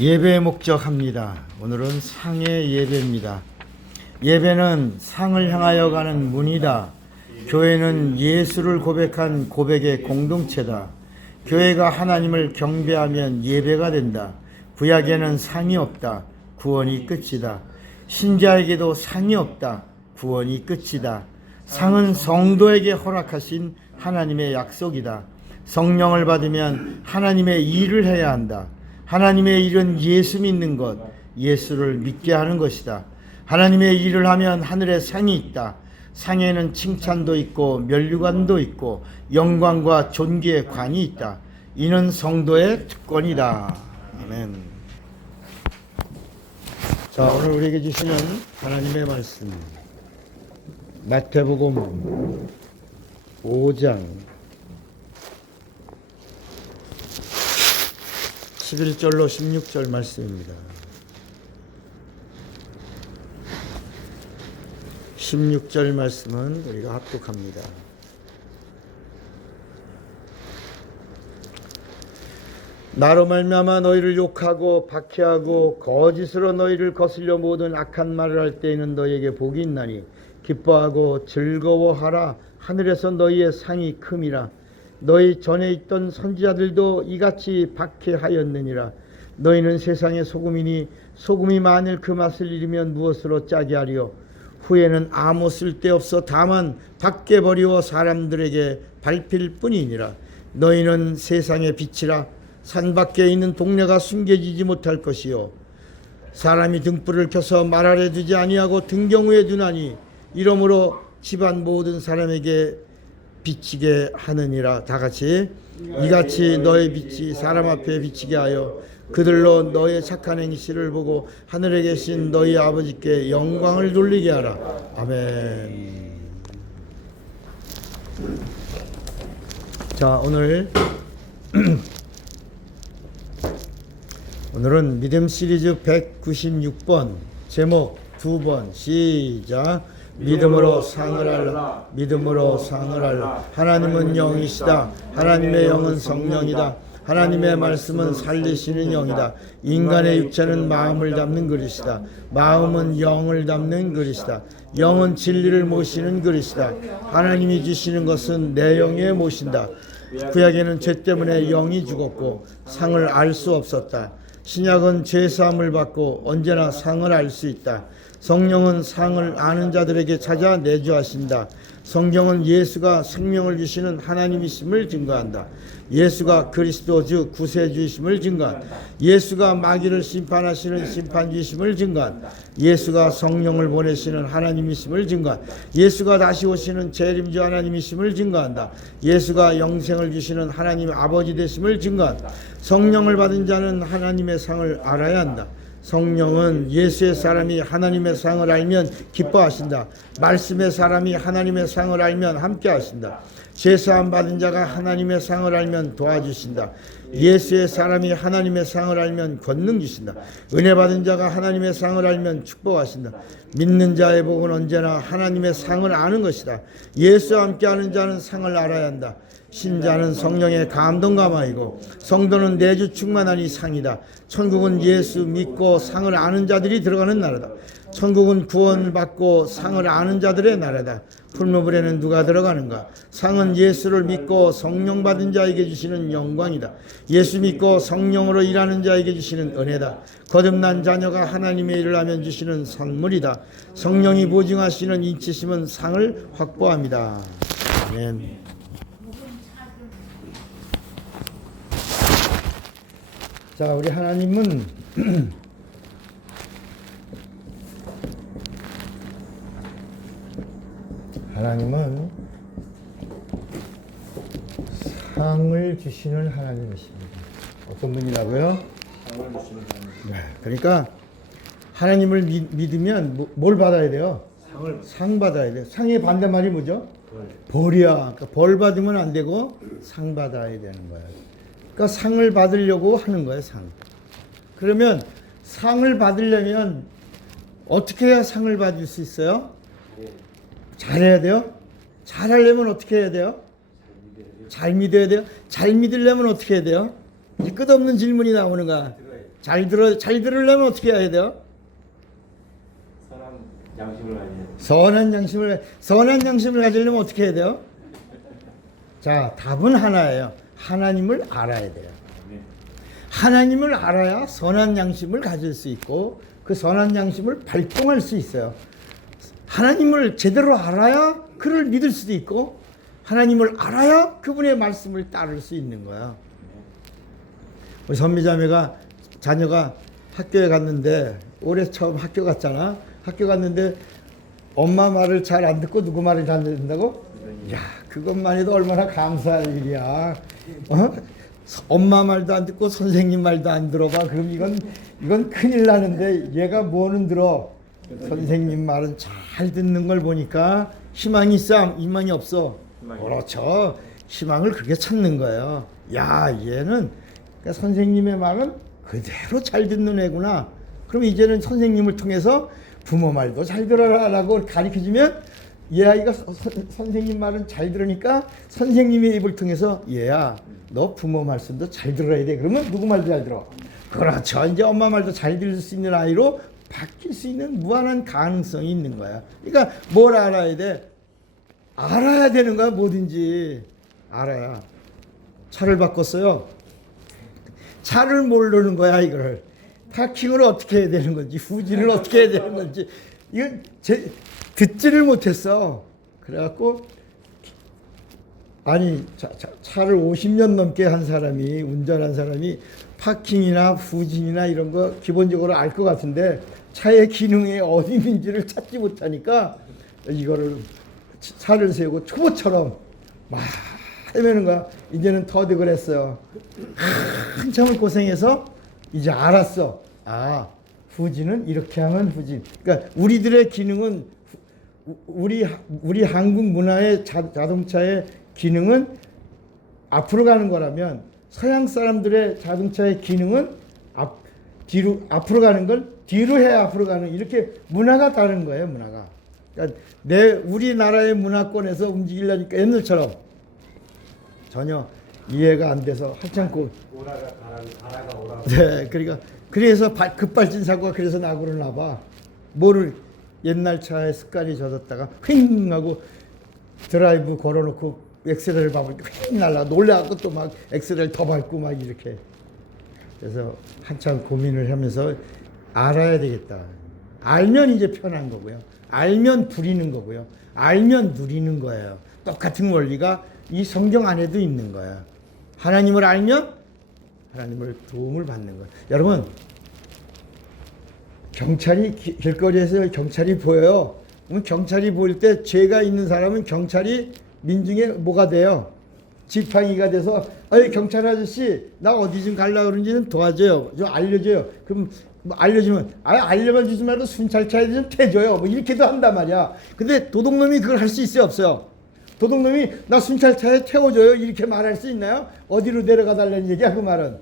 예배 목적합니다. 오늘은 상의 예배입니다. 예배는 상을 향하여 가는 문이다. 교회는 예수를 고백한 고백의 공동체다. 교회가 하나님을 경배하면 예배가 된다. 구약에는 상이 없다. 구원이 끝이다. 신자에게도 상이 없다. 구원이 끝이다. 상은 성도에게 허락하신 하나님의 약속이다. 성령을 받으면 하나님의 일을 해야 한다. 하나님의 일은 예수 믿는 것, 예수를 믿게 하는 것이다. 하나님의 일을 하면 하늘에 상이 있다. 상에는 칭찬도 있고 면류관도 있고 영광과 존귀의 관이 있다. 이는 성도의 특권이다. 아멘. 자, 오늘 우리에게 주시는 하나님의 말씀, 마태복음 5장 11절로 16절 말씀입니다. 16절 말씀은 우리가 합독합니다. 나로 말미암아 너희를 욕하고 박해하고 거짓으로 너희를 거슬려 모든 악한 말을 할 때에는 너희에게 복이 있나니 기뻐하고 즐거워하라. 하늘에서 너희의 상이 큼이라. 너희 전에 있던 선지자들도 이같이 박해하였느니라. 너희는 세상의 소금이니 소금이 만일 그 맛을 잃으면 무엇으로 짜게 하리요. 후에는 아무 쓸데없어 다만 밖에 버리워 사람들에게 밟힐 뿐이니라. 너희는 세상의 빛이라. 산 밖에 있는 동네가 숨겨지지 못할 것이요. 사람이 등불을 켜서 말 아래 두지 아니하고 등경우에 두나니 이러므로 집안 모든 사람에게 비치게 하느니라. 다 같이 이같이 너의 빛이 사람 앞에 비치게 하여 그들로 너의 착한 행실을 보고 하늘에 계신 너희 아버지께 영광을 돌리게 하라. 아멘. 자, 오늘은 믿음 시리즈 196번 제목 2번 시작. 믿음으로 상을 알라. 믿음으로 상을 알라. 하나님은 영이시다. 하나님의 영은 성령이다. 하나님의 말씀은 살리시는 영이다. 인간의 육체는 마음을 담는 그릇이다. 마음은 영을 담는 그릇이다. 영은 진리를 모시는 그릇이다. 하나님이 주시는 것은 내 영에 모신다. 구약에는 죄 때문에 영이 죽었고 상을 알 수 없었다. 신약은 죄 사함을 받고 언제나 상을 알 수 있다. 성령은 상을 아는 자들에게 찾아 내주하신다. 성경은 예수가 생명을 주시는 하나님이심을 증거한다. 예수가 그리스도 즉 구세주이심을 증거한다. 예수가 마귀를 심판하시는 심판주이심을 증거한다. 예수가 성령을 보내시는 하나님이심을 증거한다. 예수가 다시 오시는 재림주 하나님이심을 증거한다. 예수가 영생을 주시는 하나님 아버지 되심을 증거한다. 성령을 받은 자는 하나님의 상을 알아야 한다. 성령은 예수의 사람이 하나님의 상을 알면 기뻐하신다. 말씀의 사람이 하나님의 상을 알면 함께 하신다. 죄사함 받은 자가 하나님의 상을 알면 도와주신다. 예수의 사람이 하나님의 상을 알면 권능 주신다. 은혜 받은 자가 하나님의 상을 알면 축복하신다. 믿는 자의 복은 언제나 하나님의 상을 아는 것이다. 예수와 함께하는 자는 상을 알아야 한다. 신자는 성령의 감동감화이고 성도는 내주 충만하니 상이다. 천국은 예수 믿고 상을 아는 자들이 들어가는 나라다. 천국은 구원을 받고 상을 아는 자들의 나라다. 풀무불에는 누가 들어가는가? 상은 예수를 믿고 성령 받은 자에게 주시는 영광이다. 예수 믿고 성령으로 일하는 자에게 주시는 은혜다. 거듭난 자녀가 하나님의 일을 하면 주시는 선물이다. 성령이 보증하시는 인치심은 상을 확보합니다. 아멘. 자, 우리 하나님은 상을 주시는 하나님이십니다. 어떤 분이라고요? 상을 주시는 하나님. 네, 그러니까 하나님을 믿으면 뭘 받아야 돼요? 상 받아야 돼요. 상의 반대말이 뭐죠? 벌이야. 그러니까 벌 받으면 안 되고 상 받아야 되는 거예요. 그러니까 상을 받으려고 하는 거예요, 상. 그러면 상을 받으려면 어떻게 해야 상을 받을 수 있어요? 잘해야 돼요? 잘하려면 어떻게 해야 돼요? 잘 믿어야 돼요? 잘 믿으려면 어떻게 해야 돼요? 끝없는 질문이 나오는 거야. 잘 들으려면 어떻게 해야 돼요? 선한 양심을 가지려면 어떻게 해야 돼요? 자, 답은 하나예요. 하나님을 알아야 돼요. 하나님을 알아야 선한 양심을 가질 수 있고 그 선한 양심을 발동할 수 있어요. 하나님을 제대로 알아야 그를 믿을 수도 있고 하나님을 알아야 그분의 말씀을 따를 수 있는 거야. 우리 선미자매가 자녀가 학교에 갔는데 올해 처음 학교 갔잖아. 학교 갔는데 엄마 말을 잘 안 듣고 누구 말을 잘 듣는다고? 야, 그것만 해도 얼마나 감사할 일이야. 엄마 말도 안 듣고 선생님 말도 안 들어봐. 그럼 이건 큰일 나는데 얘가 뭐는 들어? 선생님 말은 잘 듣는 걸 보니까 희망이 있어? 희망이 없어? 그렇죠. 희망을 그렇게 찾는 거예요. 야, 얘는 그러니까 선생님의 말은 그대로 잘 듣는 애구나. 그럼 이제는 선생님을 통해서 부모 말도 잘 들어라라고 가르쳐주면 얘 아이가 선생님 말은 잘 들으니까 선생님의 입을 통해서 얘야 너 부모 말씀도 잘 들어야 돼. 그러면 누구 말도 잘 들어? 그렇죠. 이제 엄마 말도 잘 들을 수 있는 아이로 바뀔 수 있는 무한한 가능성이 있는 거야. 그러니까 뭘 알아야 돼? 알아야 되는 거야. 뭐든지 알아야. 차를 바꿨어요. 차를 모르는 거야. 이거를 파킹을 어떻게 해야 되는 건지 후진을 어떻게 해야 되는 건지 이건 듣지를 못했어. 그래갖고 아니 차를 50년 넘게 한 사람이 운전한 사람이 파킹이나 후진이나 이런 거 기본적으로 알 것 같은데 차의 기능이 어디 있는지를 찾지 못하니까 이거를 차를 세우고 초보처럼 막 헤매는 거야. 이제는 터득을 했어요. 한참을 고생해서 이제 알았어. 아, 후진은 이렇게 하면 후진. 그러니까 우리들의 기능은 우리 한국 문화의 자동차의 기능은 앞으로 가는 거라면 서양 사람들의 자동차의 기능은 앞으로 가는 걸 뒤로 해야 앞으로 가는 이렇게 문화가 다른 거예요. 문화가. 그러니까 우리나라의 문화권에서 움직이려니까 옛날처럼 전혀 이해가 안 돼서 한참 가라가 오라. 네, 그러니까 그래서 급발진 사고가 그래서 나고 그러나 봐. 뭐를 옛날 차에 습관이 젖었다가 휙 하고 드라이브 걸어놓고 엑셀을 밟으니까 휙 날라 놀래갖고 또 막 엑셀을 더 밟고 막 이렇게. 그래서 한참 고민을 하면서 알아야 되겠다. 알면 이제 편한 거고요. 알면 부리는 거고요. 알면 누리는 거예요. 똑같은 원리가 이 성경 안에도 있는 거야. 하나님을 알면 하나님을 도움을 받는 거예요. 여러분, 경찰이 길거리에서 경찰이 보여요. 그럼 경찰이 보일 때 죄가 있는 사람은 경찰이 민중에 뭐가 돼요? 지팡이가 돼서 아니 경찰 아저씨 나 어디 좀 가려고 그러는지 좀 도와줘요. 좀 알려줘요. 그럼 뭐 알려주면 알려만 주지 말고 순찰차에 좀 태줘요. 뭐 이렇게도 한단 말이야. 근데 도둑놈이 그걸 할 수 있어요? 없어요? 도둑놈이 나 순찰차에 태워줘요 이렇게 말할 수 있나요? 어디로 내려가 달라는 얘기야 그 말은?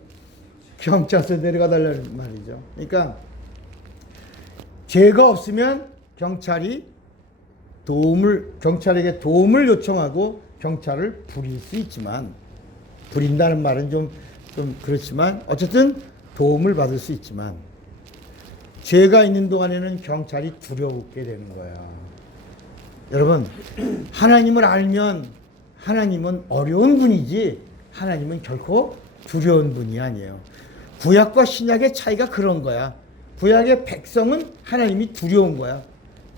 경찰서에 내려가 달라는 말이죠. 그러니까 죄가 없으면 경찰에게 도움을 요청하고 경찰을 부릴 수 있지만 부린다는 말은 좀 그렇지만 어쨌든 도움을 받을 수 있지만 죄가 있는 동안에는 경찰이 두려우게 되는 거야. 여러분, 하나님을 알면 하나님은 어려운 분이지 하나님은 결코 두려운 분이 아니에요. 구약과 신약의 차이가 그런 거야. 구약의 백성은 하나님이 두려운 거야.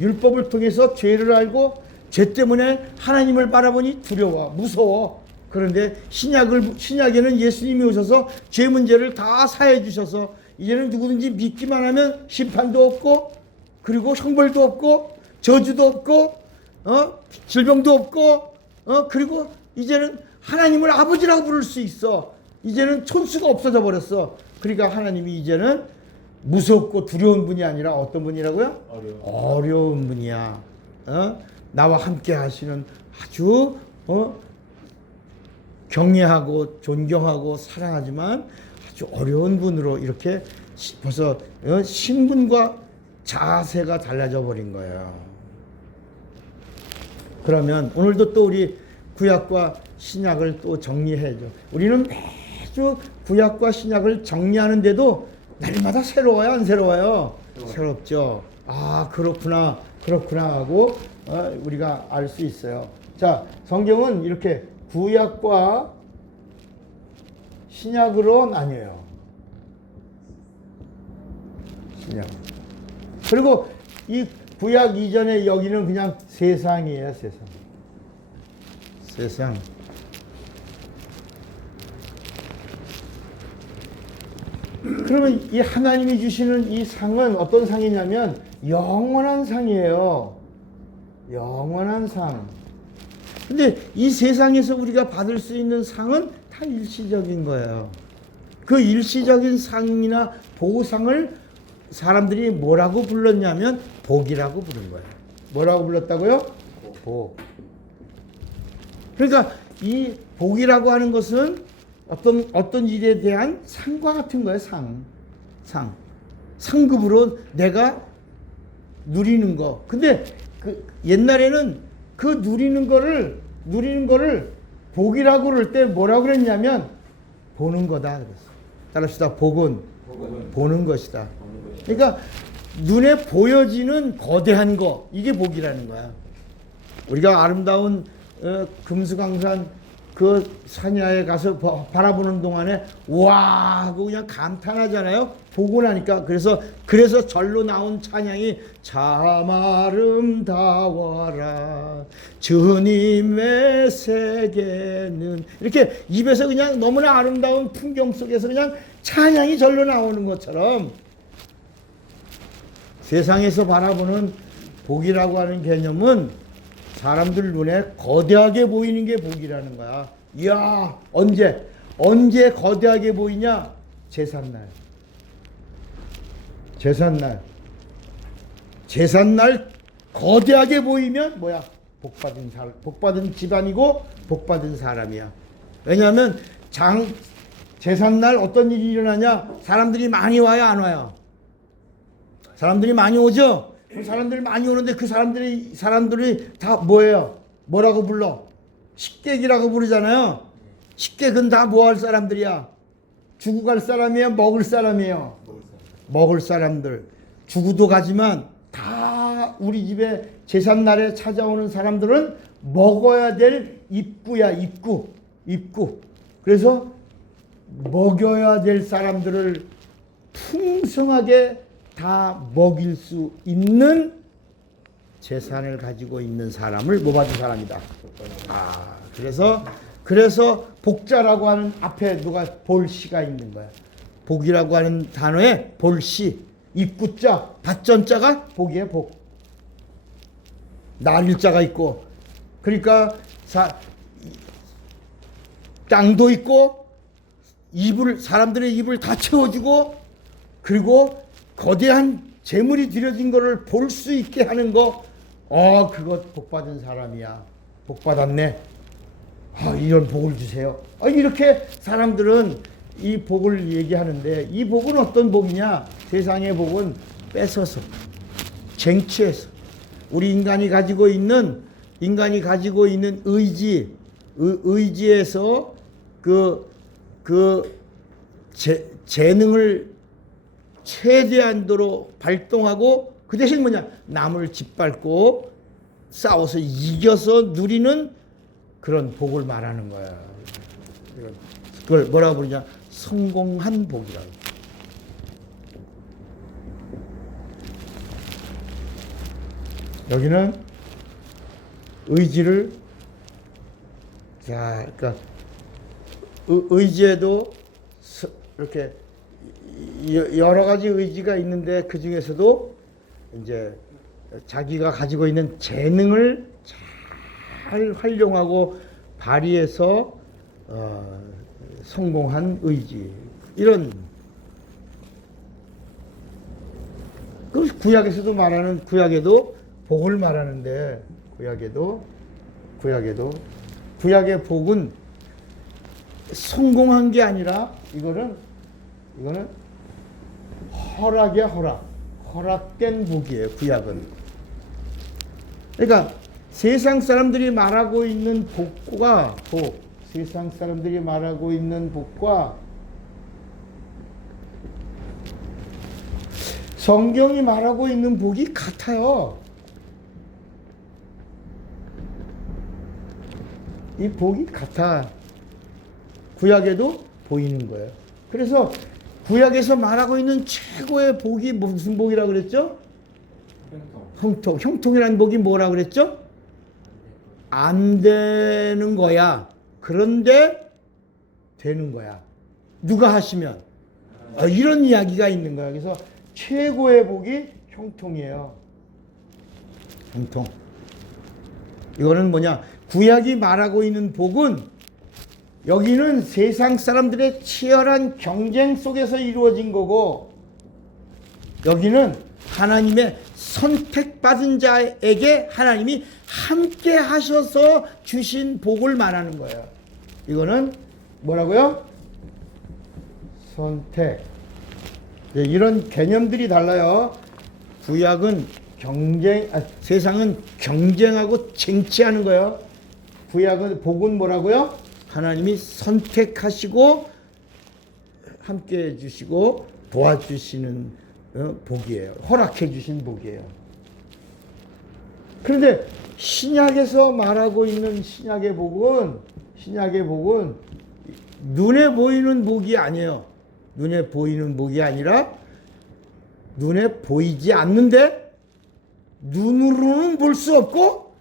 율법을 통해서 죄를 알고 죄 때문에 하나님을 바라보니 두려워, 무서워. 그런데 신약에는 예수님이 오셔서 죄 문제를 다 사해 주셔서 이제는 누구든지 믿기만 하면 심판도 없고 그리고 형벌도 없고 저주도 없고 질병도 없고 그리고 이제는 하나님을 아버지라고 부를 수 있어. 이제는 촌수가 없어져 버렸어. 그러니까 하나님이 이제는 무섭고 두려운 분이 아니라 어떤 분이라고요? 어려운 분이야. 나와 함께 하시는 아주 경외하고 존경하고 사랑하지만 아주 어려운 분으로 이렇게 벌써 신분과 자세가 달라져 버린 거예요. 그러면 오늘도 또 우리 구약과 신약을 또 정리해줘. 우리는 매주 구약과 신약을 정리하는데도 날마다 새로워요, 안 새로워요? 새롭죠. 아, 그렇구나, 그렇구나 하고 우리가 알 수 있어요. 자, 성경은 이렇게 구약과 신약으로 나뉘어요. 신약. 그리고 이 구약 이전에 여기는 그냥 세상이에요, 세상. 세상. 그러면 이 하나님이 주시는 이 상은 어떤 상이냐면 영원한 상이에요. 영원한 상. 근데 이 세상에서 우리가 받을 수 있는 상은 다 일시적인 거예요. 그 일시적인 상이나 보상을 사람들이 뭐라고 불렀냐면 복이라고 부른 거예요. 뭐라고 불렀다고요? 복. 그러니까 이 복이라고 하는 것은 어떤 일에 대한 상과 같은 거예요. 상급으로 내가 누리는 거. 근데 그 옛날에는 그 누리는 거를 복이라고 그럴 때 뭐라고 그랬냐면 보는 거다 그랬어. 따라합시다. 복은 보는 것이다. 그러니까 눈에 보여지는 거대한 거, 이게 복이라는 거야. 우리가 아름다운 금수강산 그 산야에 가서 바라보는 동안에 와 하고 그냥 감탄하잖아요. 보고 나니까. 그래서 절로 나온 찬양이 참 아름다워라 주님의 세계는, 이렇게 입에서 그냥 너무나 아름다운 풍경 속에서 그냥 찬양이 절로 나오는 것처럼 세상에서 바라보는 복이라고 하는 개념은 사람들 눈에 거대하게 보이는 게 복이라는 거야. 이야, 언제 거대하게 보이냐? 제삿날. 제삿날 거대하게 보이면 뭐야? 복받은 집안이고 복받은 사람이야. 왜냐하면 제삿날 어떤 일이 일어나냐? 사람들이 많이 와요, 안 와요? 사람들이 많이 오죠? 사람들이 많이 오는데 그 사람들이 다 뭐예요? 뭐라고 불러? 식객이라고 부르잖아요. 식객은 다 뭐 할 사람들이야? 주고 갈 사람이에요? 먹을 사람이에요? 먹을 사람들. 주고도 가지만 다 우리 집에 제삿날에 찾아오는 사람들은 먹어야 될 입구야, 입구. 그래서 먹여야 될 사람들을 풍성하게 다 먹일 수 있는 재산을 가지고 있는 사람을 뭐 받은 사람이다. 아, 그래서 복자라고 하는 앞에 누가 볼시가 있는 거야. 복이라고 하는 단어에 볼시, 입구자, 밭전자가 복이에요, 복. 날일자가 있고, 그러니까 땅도 있고, 사람들의 입을 다 채워주고, 그리고 거대한 재물이 들여진 것을 볼 수 있게 하는 거, 그것 복받은 사람이야. 복받았네. 이런 복을 주세요. 이렇게 사람들은 이 복을 얘기하는데, 이 복은 어떤 복이냐? 세상의 복은 뺏어서, 쟁취해서, 우리 인간이 가지고 있는 의지에서 재능을 최대한도로 발동하고, 그 대신 뭐냐? 남을 짓밟고 싸워서 이겨서 누리는 그런 복을 말하는 거야. 그걸 뭐라고 부르냐? 성공한 복이라고. 여기는 의지를, 그러니까 의지에도 이렇게 여러 가지 의지가 있는데, 그 중에서도 이제 자기가 가지고 있는 재능을 잘 활용하고 발휘해서 성공한 의지, 이런 그 구약에서도 말하는, 구약에도 복을 말하는데, 구약의 복은 성공한 게 아니라 이거는 허락된 복이에요. 구약은. 그러니까 세상 사람들이 말하고 있는 세상 사람들이 말하고 있는 복과 성경이 말하고 있는 복이 같아요. 이 복이 같아. 구약에도 보이는 거예요. 그래서 구약에서 말하고 있는 최고의 복이 무슨 복이라고 그랬죠? 형통. 형통이라는 복이 뭐라고 그랬죠? 안 되는 거야. 그런데 되는 거야. 누가 하시면. 이런 이야기가 있는 거야. 그래서 최고의 복이 형통이에요. 형통. 이거는 뭐냐? 구약이 말하고 있는 복은 여기는 세상 사람들의 치열한 경쟁 속에서 이루어진 거고, 여기는 하나님의 선택받은 자에게 하나님이 함께 하셔서 주신 복을 말하는 거예요. 이거는 뭐라고요? 선택. 이런 개념들이 달라요. 구약은 세상은 경쟁하고 쟁취하는 거예요. 구약은, 복은 뭐라고요? 하나님이 선택하시고 함께 해주시고 도와주시는 복이에요. 허락해 주신 복이에요. 그런데 신약에서 말하고 있는 신약의 복은 눈에 보이는 복이 아니에요. 눈에 보이는 복이 아니라 눈에 보이지 않는데 눈으로는 볼 수 없고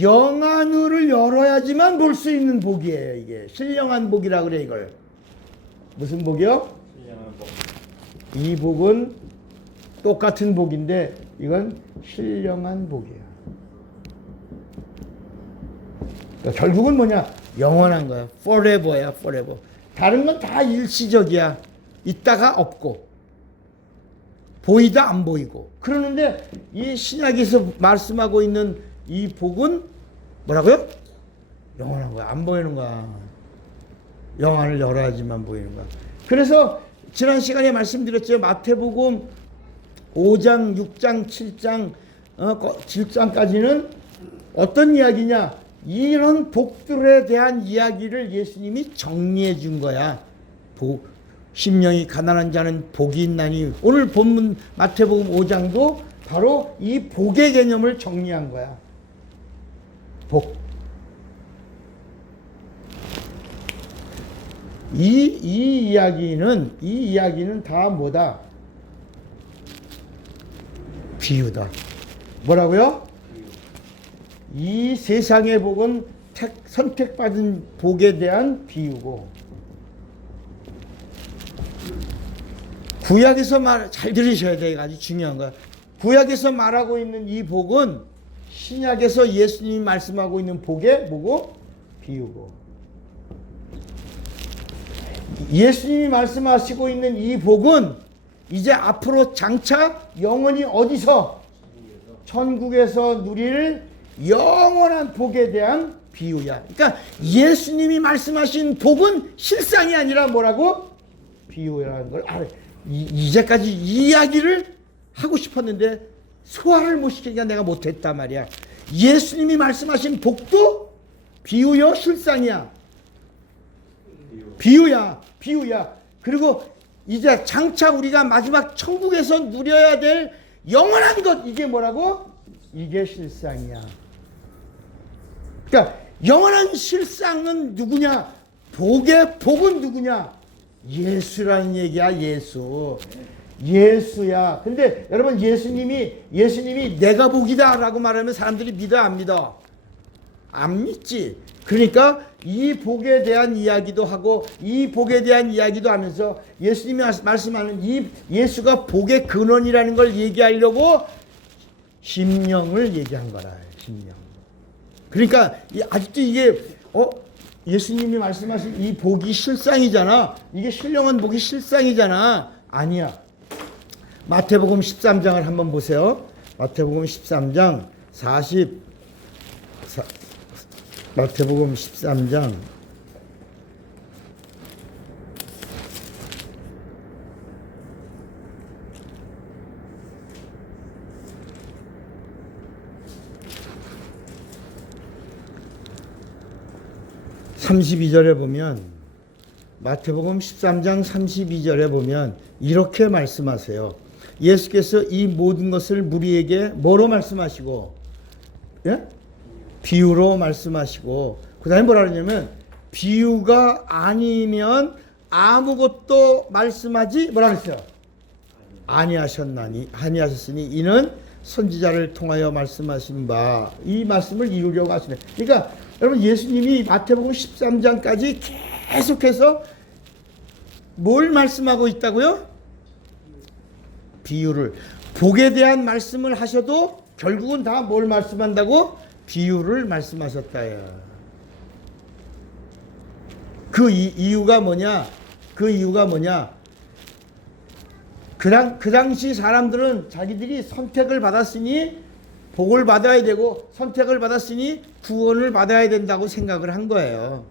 영안을 열어야지만 볼 수 있는 복이에요. 이게 신령한 복이라 그래. 이걸 무슨 복이요? 신령한 복. 이 복은 똑같은 복인데 이건 신령한 복이에요. 그러니까 결국은 뭐냐? 영원한 거야. forever야, forever. 다른 건 다 일시적이야. 있다가 없고 보이다 안 보이고. 그러는데 이 신약에서 말씀하고 있는 이 복은 뭐라고요? 영원한 거야. 안 보이는 거야. 영안을 열어야지만 보이는 거야. 그래서 지난 시간에 말씀드렸죠. 마태복음 5장, 6장, 7장, 7장까지는 어떤 이야기냐? 이런 복들에 대한 이야기를 예수님이 정리해 준 거야. 심령이 가난한 자는 복이 있나니. 오늘 본문 마태복음 5장도 바로 이 복의 개념을 정리한 거야. 복. 이 이야기는 다 뭐다? 비유다. 뭐라고요? 이 세상의 복은 선택받은 복에 대한 비유고, 구약에서 잘 들으셔야 돼. 아주 중요한 거야. 구약에서 말하고 있는 이 복은 신약에서 예수님이 말씀하고 있는 복의 뭐고? 비유고. 예수님이 말씀하시고 있는 이 복은 이제 앞으로 장차 영원히 어디서? 천국에서 누릴 영원한 복에 대한 비유야. 그러니까 예수님이 말씀하신 복은 실상이 아니라 뭐라고? 비유라는 걸 알아요. 이제까지 이 이야기를 하고 싶었는데 소화를 못 시키니까 내가 못했단 말이야. 예수님이 말씀하신 복도 비유요, 실상이야? 비유야. 그리고 이제 장차 우리가 마지막 천국에서 누려야 될 영원한 것, 이게 뭐라고? 이게 실상이야. 그러니까 영원한 실상은 누구냐? 복은 누구냐? 예수라는 얘기야. 예수야. 근데 여러분, 예수님이 내가 복이다 라고 말하면 사람들이 믿어 안 믿어? 안 믿지. 그러니까 이 복에 대한 이야기도 하고 이 복에 대한 이야기도 하면서 예수님이 말씀하는 이 예수가 복의 근원이라는 걸 얘기하려고 심령을 얘기한 거라. 심령. 그러니까 아직도 이게 예수님이 말씀하신 이 복이 실상이잖아. 이게 신령한 복이 실상이잖아. 아니야. 마태복음 13장을 한번 보세요. 마태복음 13장 마태복음 13장 32절에 보면, 마태복음 13장 32절에 보면 이렇게 말씀하세요. 예수께서 이 모든 것을 우리에게 뭐로 말씀하시고, 예? 비유로 말씀하시고, 그 다음에 뭐라 그러냐면, 비유가 아니면 아무것도 말씀하지 뭐라 그랬어요? 아니하셨으니 이는 선지자를 통하여 말씀하신 바, 이 말씀을 이루려고 하시네. 그러니까 여러분, 예수님이 마태복음 13장까지 계속해서 뭘 말씀하고 있다고요? 비유를. 복에 대한 말씀을 하셔도 결국은 다 뭘 말씀한다고? 비유를 말씀하셨다요. 그 이유가 뭐냐? 그 당시 사람들은 자기들이 선택을 받았으니 복을 받아야 되고, 선택을 받았으니 구원을 받아야 된다고 생각을 한 거예요.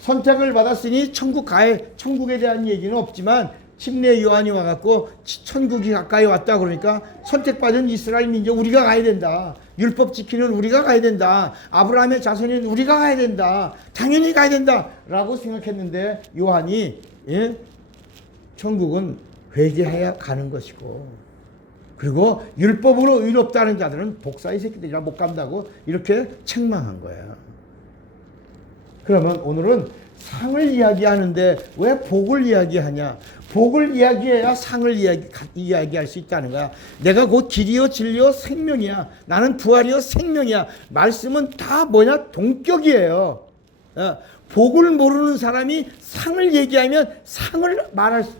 선택을 받았으니 천국에 대한 얘기는 없지만, 침례 요한이 와갖고 천국이 가까이 왔다 그러니까 선택받은 이스라엘 민족 우리가 가야 된다. 율법 지키는 우리가 가야 된다. 아브라함의 자손인 우리가 가야 된다. 당연히 가야 된다 라고 생각했는데, 요한이 천국은 회개해야 가는 것이고, 그리고 율법으로 의롭다는 자들은 복사의 새끼들이라 못 간다고 이렇게 책망한 거예요. 그러면 오늘은 상을 이야기하는데 왜 복을 이야기하냐? 복을 이야기해야 상을 이야기할 수 있다는 거야. 내가 곧 길이요 진리요 생명이야. 나는 부활이요 생명이야. 말씀은 다 뭐냐? 동격이에요. 복을 모르는 사람이 상을 얘기하면 상을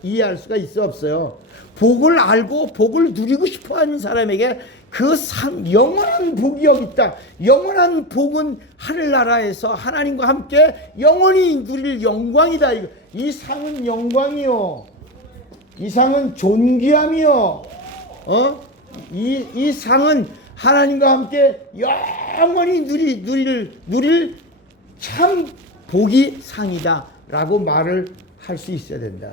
이해할 수가 있어 없어요? 복을 알고 복을 누리고 싶어하는 사람에게 그 영원한 복이 여기 있다. 영원한 복은 하늘나라에서 하나님과 함께 영원히 누릴 영광이다. 이 상은 영광이요. 이 상은 존귀함이요. 이 상은 하나님과 함께 영원히 누릴 참 복이 상이다 라고 말을 할 수 있어야 된다.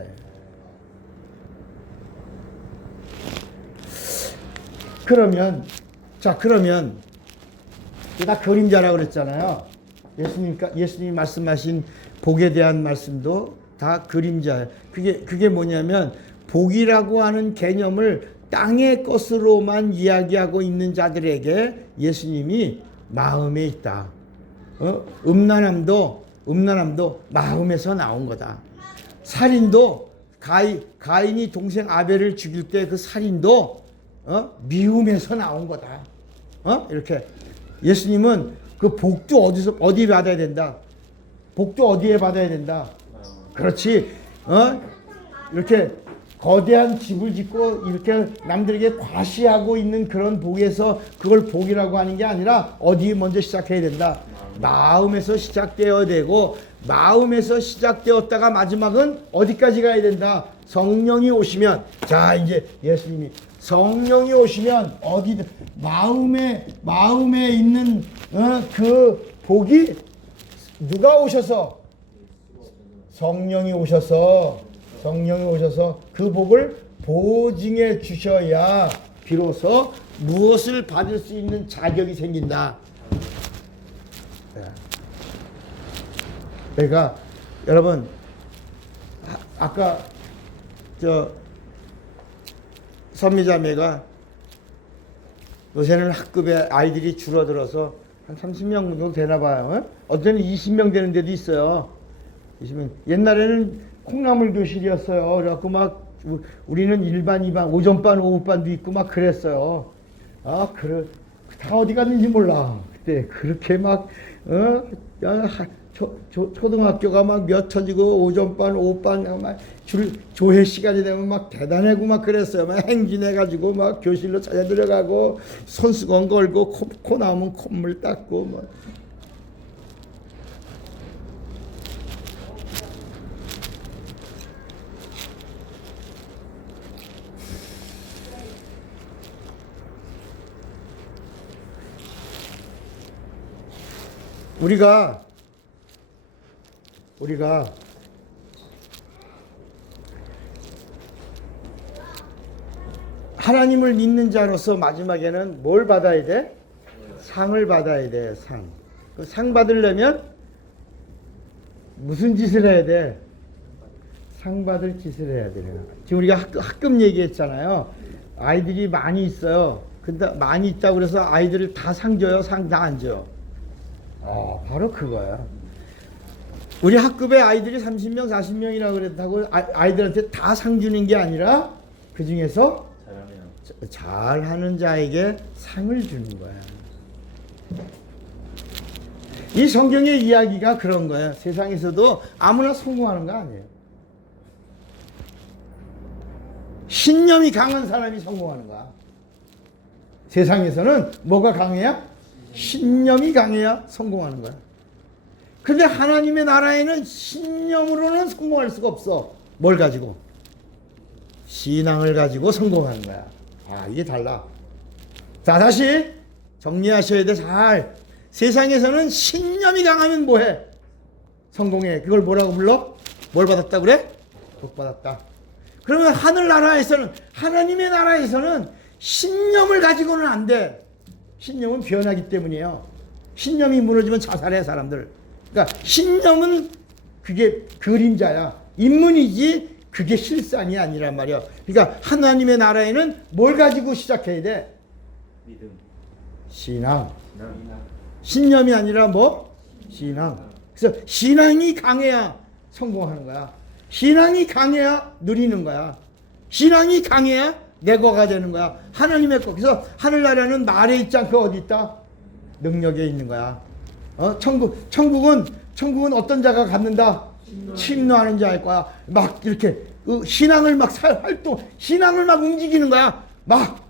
그러면 나 그림자라고 그랬잖아요. 예수님이 말씀하신 복에 대한 말씀도 다 그림자예요. 그게 뭐냐면, 복이라고 하는 개념을 땅의 것으로만 이야기하고 있는 자들에게 예수님이 마음에 있다. 음란함도 마음에서 나온 거다. 살인도 가인이 동생 아벨을 죽일 때 그 살인도 미움에서 나온 거다. 이렇게 예수님은 그 복도 어디 받아야 된다. 복도 어디에 받아야 된다. 그렇지. 이렇게 거대한 집을 짓고 이렇게 남들에게 과시하고 있는 그런 복에서 그걸 복이라고 하는 게 아니라 어디 먼저 시작해야 된다. 마음에서 시작되어야 되고, 마음에서 시작되었다가 마지막은 어디까지 가야 된다. 성령이 오시면, 자 이제 예수님이 성령이 오시면 어디든 마음에 있는 그 복이 누가 오셔서? 성령이 오셔서 그 복을 보증해 주셔야 비로소 무엇을 받을 수 있는 자격이 생긴다. 그러니까 여러분, 아까 선미자매가 요새는 학급에 아이들이 줄어들어서 한 30명 정도 되나 봐요. 어제는 20명 되는 데도 있어요. 20명. 옛날에는 콩나물 교실이었어요. 그래갖고 막 우리는 일반, 2반, 오전반, 오후반도 있고 막 그랬어요. 다 어디 갔는지 몰라. 그때 그렇게 막 초등학교가 막 몇 터지고 오전반, 오후반 막 조회 시간이 되면 막 대단하고 막 그랬어요. 막 행진해가지고 막 교실로 찾아 들어가고 손수건 걸고 코 나오면 콧물 닦고 뭐. 우리가 하나님을 믿는 자로서 마지막에는 뭘 받아야 돼? 상을 받아야 돼. 그 상 받으려면 무슨 짓을 해야 돼? 상 받을 짓을 해야 돼요. 지금 우리가 학급 얘기했잖아요. 아이들이 많이 있어요. 근데 많이 있다고 그래서 아이들을 다 상 줘요? 상 다 안 줘요? 바로 그거야. 우리 학급에 아이들이 30명, 40명이라고 그랬다고 아이들한테 다 상 주는 게 아니라 그 중에서 잘하는 자에게 상을 주는 거야. 이 성경의 이야기가 그런 거야. 세상에서도 아무나 성공하는 거 아니에요. 신념이 강한 사람이 성공하는 거야. 세상에서는 뭐가 강해야? 신념이 강해야 성공하는 거야. 근데 하나님의 나라에는 신념으로는 성공할 수가 없어. 뭘 가지고? 신앙을 가지고 성공하는 거야. 이게 달라. 자, 다시 정리하셔야 돼. 잘. 세상에서는 신념이 강하면 뭐해? 성공해. 그걸 뭐라고 불러? 뭘 받았다 그래? 복 받았다. 그러면 하늘나라에서는, 하나님의 나라에서는 신념을 가지고는 안 돼. 신념은 변하기 때문이에요. 신념이 무너지면 자살해, 사람들. 그러니까 신념은 그게 그림자야. 인문이지 그게 실상이 아니란 말이야. 그러니까 하나님의 나라에는 뭘 가지고 시작해야 돼? 믿음. 신앙. 신념이 아니라 뭐? 신앙. 그래서 신앙이 강해야 성공하는 거야. 신앙이 강해야 누리는 거야. 신앙이 강해야 내 거가 되는 거야. 하나님의 거. 그래서 하늘나라는 말에 있지 않고 어디 있다? 능력에 있는 거야. 천국은 어떤 자가 갖는다? 침노하는 자일 거야. 막 이렇게 신앙을 막 신앙을 막 움직이는 거야. 막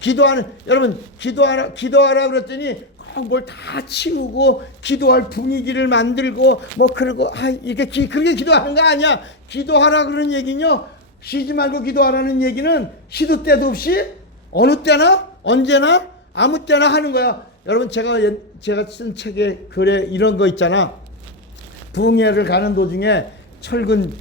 기도하는, 여러분 기도하라 그랬더니 뭘 다 치우고 기도할 분위기를 만들고 뭐 그러고 이렇게 그렇게 기도하는 거 아니야. 기도하라 그런 얘기는요, 쉬지 말고 기도하라는 얘기는 시도 때도 없이 어느 때나 언제나 아무 때나 하는 거야. 여러분 제가 쓴 책에 글에 이런 거 있잖아. 부흥회를 가는 도중에 철근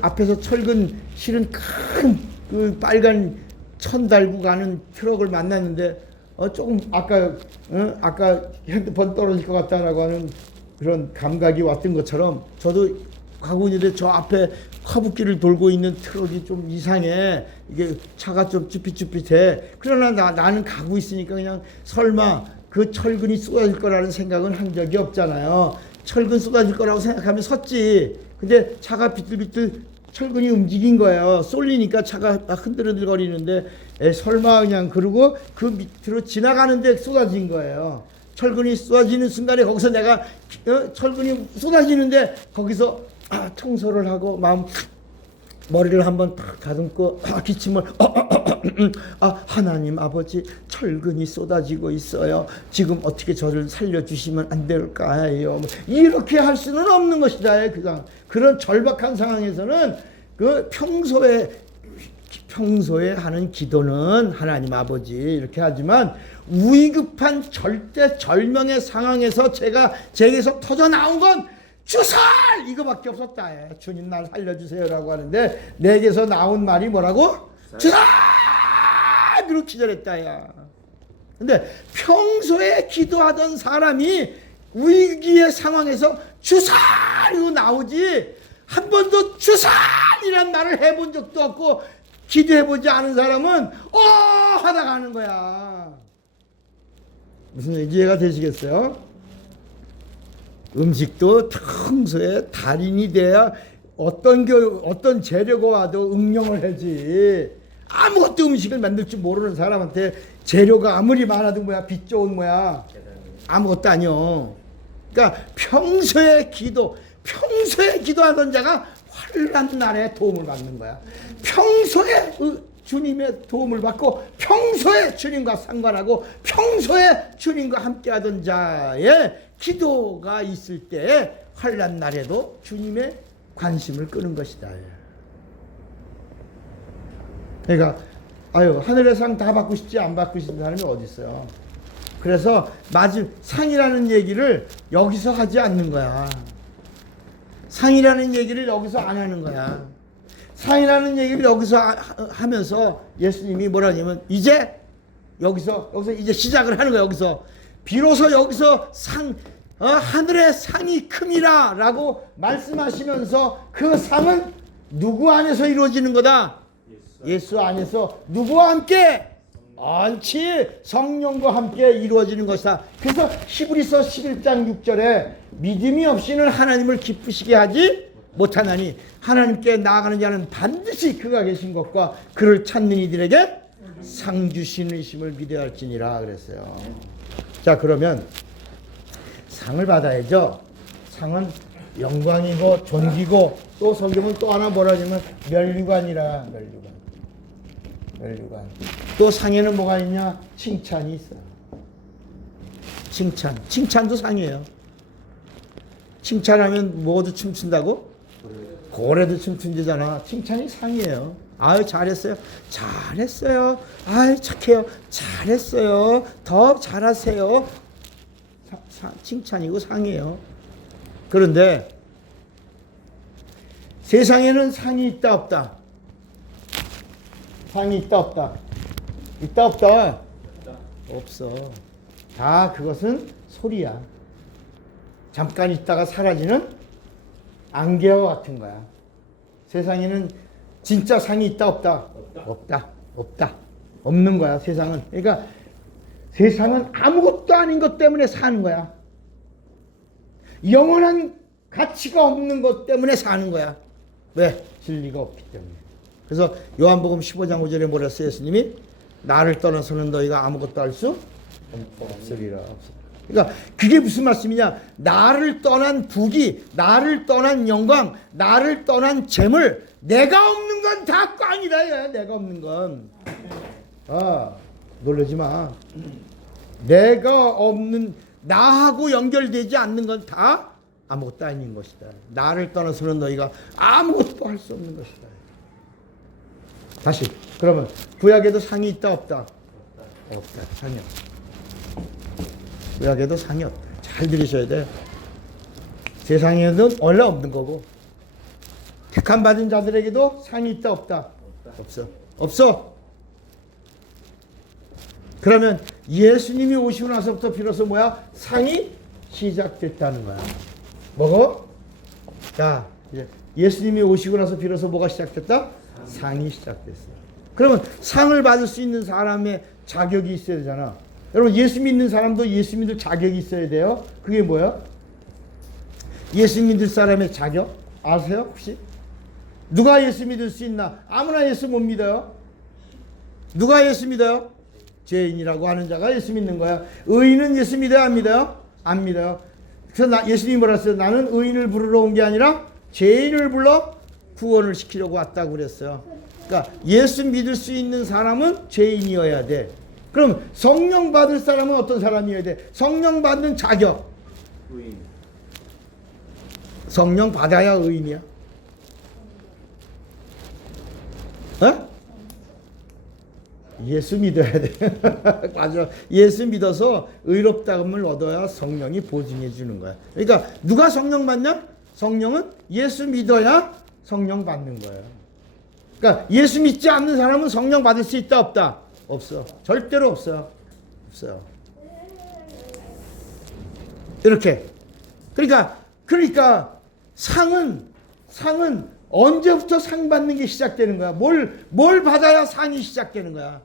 앞에서 철근 실은 큰 그 빨간 천 달고 가는 트럭을 만났는데 조금 아까 핸드폰 떨어질 것 같다라고 하는 그런 감각이 왔던 것처럼 저도 가고 있는데 저 앞에 커브길을 돌고 있는 트럭이 좀 이상해. 이게 차가 좀 쭈삣쭈삣해. 그러나 나는 가고 있으니까 그냥 설마 그 철근이 쏟아질 거라는 생각은 한 적이 없잖아요. 철근 쏟아질 거라고 생각하면 섰지. 근데 차가 비틀비틀 철근이 움직인 거예요. 쏠리니까 차가 흔들흔들거리는데 설마 그냥 그러고 그 밑으로 지나가는데 쏟아진 거예요. 철근이 쏟아지는 순간에 거기서 내가 철근이 쏟아지는데 거기서 청소를 하고 머리를 한번 탁 다듬고 기침을 하나님 아버지, 철근이 쏟아지고 있어요. 지금 어떻게 저를 살려주시면 안 될까요? 이렇게 할 수는 없는 것이다. 그런 절박한 상황에서는 그 평소에 하는 기도는 하나님 아버지 이렇게 하지만 위급한 절대 절명의 상황에서 제게서 터져 나온 건 주살 이거밖에 없었다. 주님 날 살려주세요라고 하는데 내게서 나온 말이 뭐라고? 주살! 그렇게 기절했다. 근데 평소에 기도하던 사람이 위기의 상황에서 주살이고 나오지 한 번도 주살이란 말을 해본 적도 없고 기도해보지 않은 사람은 하다가 하는 거야. 무슨 이해가 되시겠어요? 음식도 평소에 달인이 돼야 어떤 재료가 와도 응용을 하지. 아무것도 음식을 만들 줄 모르는 사람한테 재료가 아무리 많아도 뭐야, 빛 좋은 뭐야, 아무것도 아니요. 그러니까 평소에 기도하던 자가 환난 날에 도움을 받는 거야. 평소에 주님의 도움을 받고 평소에 주님과 상관하고 평소에 주님과 함께하던 자의 기도가 있을 때 환난 날에도 주님의 관심을 끄는 것이다. 그러니까 하늘의 상 다 받고 싶지 안 받고 싶은 사람이 어디 있어요. 그래서 상이라는 얘기를 여기서 하지 않는 거야. 상이라는 얘기를 여기서 안 하는 거야. 상이라는 얘기를 여기서 하면서 예수님이 뭐라 하냐면 이제 여기서 이제 시작을 하는 거야. 여기서 비로소 여기서 하늘의 상이 큼이라 라고 말씀하시면서 그 상은 누구 안에서 이루어지는 거다? 예수 안에서 누구와 함께? 옳지, 성령과 함께 이루어지는 것이다. 그래서 히브리서 11장 6절에 믿음이 없이는 하나님을 기쁘시게 하지 못하나니 하나님께 나아가는 자는 반드시 그가 계신 것과 그를 찾는 이들에게 상 주시는 이심을 믿어야 할지니라 그랬어요. 자, 그러면 상을 받아야죠. 상은 영광이고 존귀고, 또 성경은 또 하나 뭐라 하냐면 멸류관이라. 멸류관. 또 상에는 뭐가 있냐? 칭찬이 있어요. 칭찬도 상이에요. 칭찬하면 모두 춤춘다고? 고래도 춤춘대잖아. 칭찬이 상이에요. 아유, 잘했어요. 아유, 착해요. 잘했어요. 더 잘하세요. 칭찬이고 상이에요. 그런데 세상에는 상이 있다 없다? 상이 있다 없다? 있다 없다? 없어. 다 그것은 소리야. 잠깐 있다가 사라지는 안개와 같은 거야. 세상에는 진짜 상이 있다 없다? 없다. 없는 거야, 세상은. 그러니까 세상은 아무것도 아닌 것 때문에 사는 거야. 영원한 가치가 없는 것 때문에 사는 거야. 왜? 진리가 없기 때문에. 그래서 요한복음 15장 5절에 뭐라 했어요? 예수님이 나를 떠나서는 너희가 아무것도 할 수 없으리라. 그러니까 그게 무슨 말씀이냐? 나를 떠난 부귀, 나를 떠난 영광, 나를 떠난 재물, 내가 없는 건 다 꽝이다. 내가 없는 건. 놀라지 마. 내가 없는, 나하고 연결되지 않는 건 다 아무것도 아닌 것이다. 나를 떠나서는 너희가 아무것도 할 수 없는 것이다. 다시, 그러면 구약에도 상이 있다 없다? 없다. 상이 없다. 구약에도 상이 없다. 잘 들으셔야 돼. 세상에는 원래 없는 거고, 택함 받은 자들에게도 상이 있다 없다? 없어. 그러면 예수님이 오시고 나서부터 비로소 뭐야? 상이 시작됐다는 거야. 뭐고? 자, 이제 예수님이 오시고 나서 비로소 뭐가 시작됐다? 상이 시작됐어. 그러면 상을 받을 수 있는 사람의 자격이 있어야 되잖아. 여러분, 예수 믿는 사람도 예수 믿을 자격이 있어야 돼요. 그게 뭐야? 예수 믿을 사람의 자격 아세요? 혹시? 누가 예수 믿을 수 있나? 아무나 예수 못 믿어요. 누가 예수 믿어요? 죄인이라고 하는 자가 예수 믿는 거야. 의인은 예수 믿어요? 안 믿어요? 안 믿어요. 그래서 예수님이 뭐라 했어요? 나는 의인을 부르러 온 게 아니라 죄인을 불러 구원을 시키려고 왔다고 그랬어요. 그러니까 예수 믿을 수 있는 사람은 죄인이어야 돼. 그럼 성령 받을 사람은 어떤 사람이어야 돼? 성령 받는 자격. 의인. 성령 받아야 의인이야. 예수 믿어야 돼. 맞아. 예수 믿어서 의롭다함을 얻어야 성령이 보증해 주는 거야. 그러니까 누가 성령 받냐? 성령은 예수 믿어야 성령 받는 거예요. 그러니까 예수 믿지 않는 사람은 성령 받을 수 있다 없다? 없어. 절대로 없어요. 이렇게. 그러니까 상은 언제부터 상 받는 게 시작되는 거야? 뭘 받아야 상이 시작되는 거야?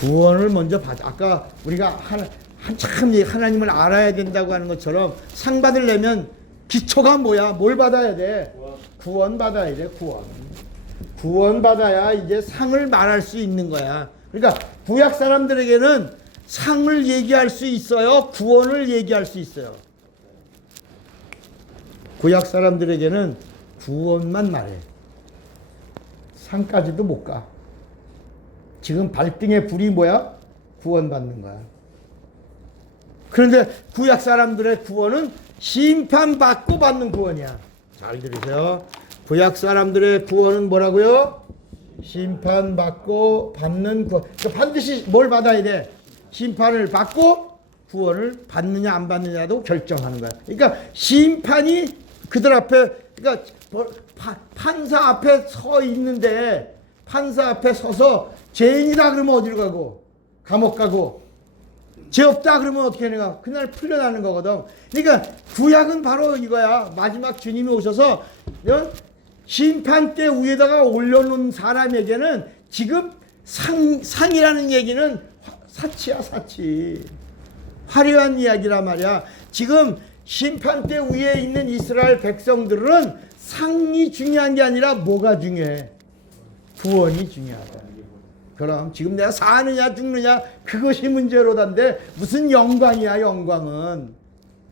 구원을 먼저 받아. 아까 우리가 한참 하나님을 알아야 된다고 하는 것처럼 상 받으려면 기초가 뭐야? 뭘 받아야 돼? 구원 받아야 돼. 구원 받아야 이제 상을 말할 수 있는 거야. 그러니까 구약 사람들에게는 상을 얘기할 수 있어요. 구원을 얘기할 수 있어요. 구약 사람들에게는 구원만 말해. 상까지도 못 가. 지금 발등에 불이 뭐야? 구원받는 거야. 그런데 구약 사람들의 구원은 심판받고 받는 구원이야. 잘 들으세요. 구약 사람들의 구원은 뭐라고요? 심판받고 받는 구원. 그러니까 반드시 뭘 받아야 돼? 심판을 받고 구원을 받느냐 안 받느냐도 결정하는 거야. 그러니까 심판이 그들 앞에, 그러니까 판사 앞에 서 있는데, 판사 앞에 서서 죄인이다 그러면 어디로 가고? 감옥 가고. 죄 없다 그러면 어떻게 내가 그날 풀려나는 거거든. 그러니까 구약은 바로 이거야. 마지막 주님이 오셔서 심판대 위에다가 올려놓은 사람에게는 지금 상이라는 얘기는 사치야, 사치. 화려한 이야기란 말이야. 지금 심판대 위에 있는 이스라엘 백성들은 상이 중요한 게 아니라 뭐가 중요해? 구원이 중요하다. 그럼 지금 내가 사느냐 죽느냐 그것이 문제로단데 무슨 영광이야, 영광은.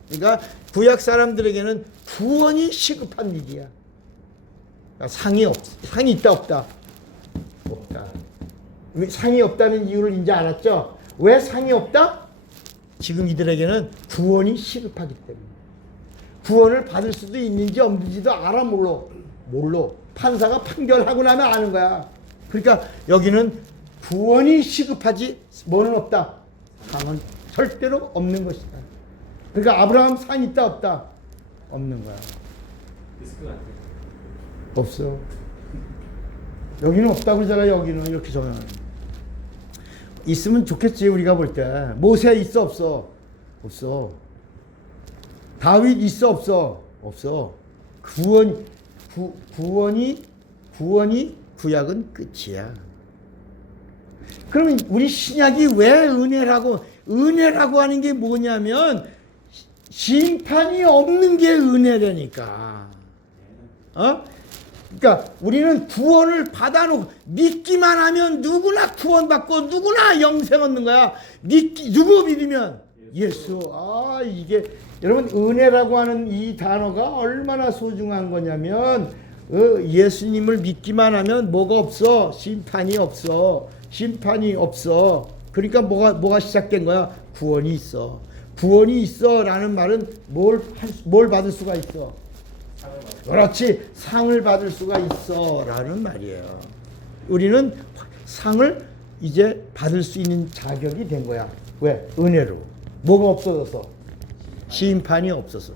그러니까 구약 사람들에게는 구원이 시급한 일이야. 그러니까 상이 있다 없다? 없다. 상이 없다는 이유를 이제 알았죠? 왜 상이 없다? 지금 이들에게는 구원이 시급하기 때문에. 구원을 받을 수도 있는지 없는지도 알아 몰라. 판사가 판결하고 나면 아는 거야. 그러니까 여기는 구원이 시급하지 뭐는 없다. 상은 절대로 없는 것이다. 그러니까 아브라함 상 있다 없다? 없는 거야. 없어. 여기는 없다고 그러잖아. 여기는 이렇게 정해. 있으면 좋겠지 우리가 볼 때. 모세 있어 없어? 없어. 다윗 있어 없어? 없어. 구원이 구약은 끝이야. 그러면 우리 신약이 왜 은혜라고 하는 게 뭐냐면 심판이 없는 게 은혜라니까. 그러니까 우리는 구원을 받아놓고 믿기만 하면 누구나 구원받고 누구나 영생 얻는 거야. 누구 믿으면? 예수. 이게 여러분 은혜라고 하는 이 단어가 얼마나 소중한 거냐면 예수님을 믿기만 하면 뭐가 없어? 심판이 없어. 심판이 없어. 그러니까 뭐가 시작된 거야? 구원이 있어. 구원이 있어라는 말은 뭘 받을 수가 있어? 그렇지. 상을 받을 수가 있어라는 말이에요. 우리는 상을 이제 받을 수 있는 자격이 된 거야. 왜? 은혜로. 뭐가 없어져서? 심판이 없어서.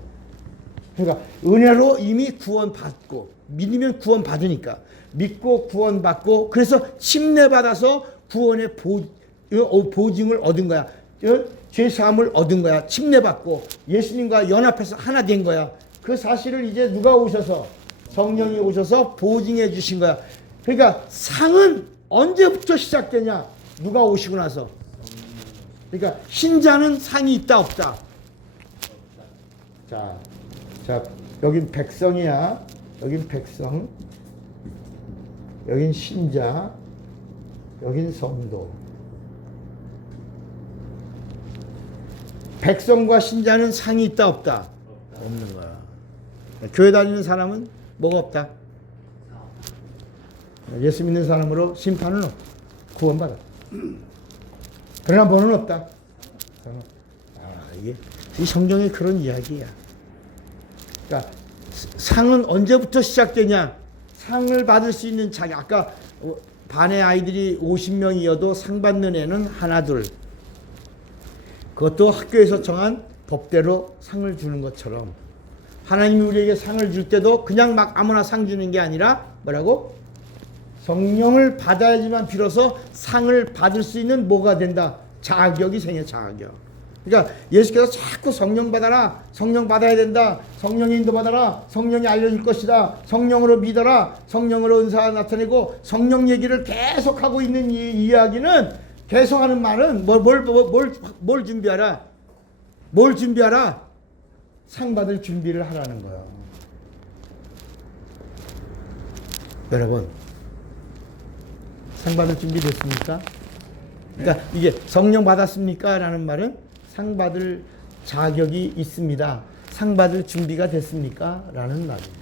그러니까 은혜로 이미 구원받고 믿으면 구원받으니까 믿고 구원받고 그래서 침례받아서 구원의 보증을 얻은 거야. 죄사함을 얻은 거야. 침례받고 예수님과 연합해서 하나 된 거야. 그 사실을 이제 누가 오셔서 성령이 오셔서 보증해 주신 거야. 그러니까 상은 언제부터 시작되냐? 누가 오시고 나서. 그러니까 신자는 상이 있다 없다? 자, 여긴 백성이야. 여긴 백성. 여긴 신자. 여긴 성도. 백성과 신자는 상이 있다 없다? 없는 거야. 교회 다니는 사람은 뭐가 없다? 예수 믿는 사람으로 심판은 없다. 구원받아. 그러나 뭐는 없다. 이게 이 성경의 그런 이야기야. 그러니까 상은 언제부터 시작되냐? 상을 받을 수 있는 자기. 아까 반의 아이들이 50명이어도 상 받는 애는 하나 둘. 그것도 학교에서 정한 법대로 상을 주는 것처럼 하나님이 우리에게 상을 줄 때도 그냥 막 아무나 상 주는 게 아니라 뭐라고? 성령을 받아야지만 비로소 상을 받을 수 있는 뭐가 된다? 자격이 생겨. 자격. 그러니까 예수께서 자꾸 성령 받아라. 성령 받아야 된다. 성령 인도 받아라. 성령이 알려줄 것이다. 성령으로 믿어라. 성령으로 은사가 나타내고 성령 얘기를 계속하고 있는 이 이야기는 계속하는 말은 뭘 준비하라? 뭘 준비하라? 상 받을 준비를 하라는 거예요. 여러분, 상 받을 준비 됐습니까? 그러니까 이게 성령 받았습니까? 라는 말은 상 받을 자격이 있습니다. 상 받을 준비가 됐습니까? 라는 말입니다.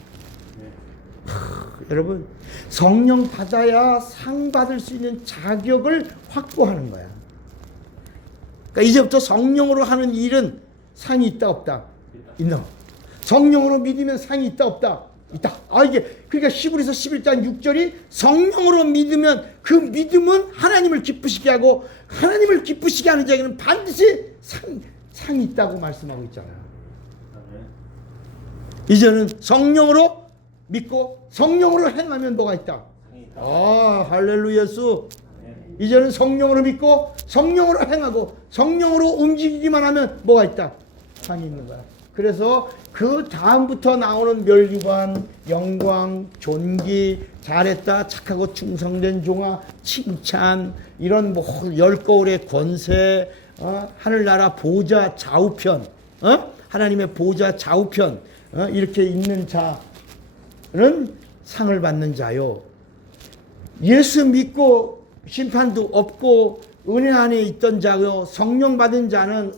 여러분, 성령 받아야 상 받을 수 있는 자격을 확보하는 거야. 그러니까 이제부터 성령으로 하는 일은 상이 있다 없다? 있나? 성령으로 믿으면 상이 있다 없다? 있다. 이게 그러니까 히브리서 11장 6절이 성령으로 믿으면 그 믿음은 하나님을 기쁘시게 하고 하나님을 기쁘시게 하는 자에게는 반드시 상이 있다고 말씀하고 있잖아요. 이제는 성령으로 믿고 성령으로 행하면 뭐가 있다? 할렐루야 예수. 이제는 성령으로 믿고 성령으로 행하고 성령으로 움직이기만 하면 뭐가 있다? 상이 있는 거야. 그래서 그 다음부터 나오는 멸류관, 영광, 존귀, 잘했다, 착하고 충성된 종아, 칭찬, 이런 뭐 열거울의 권세, 하늘나라 보좌 좌우편, 하나님의 보좌 좌우편, 이렇게 있는 자는 상을 받는 자요. 예수 믿고 심판도 없고 은혜 안에 있던 자요, 성령 받은 자는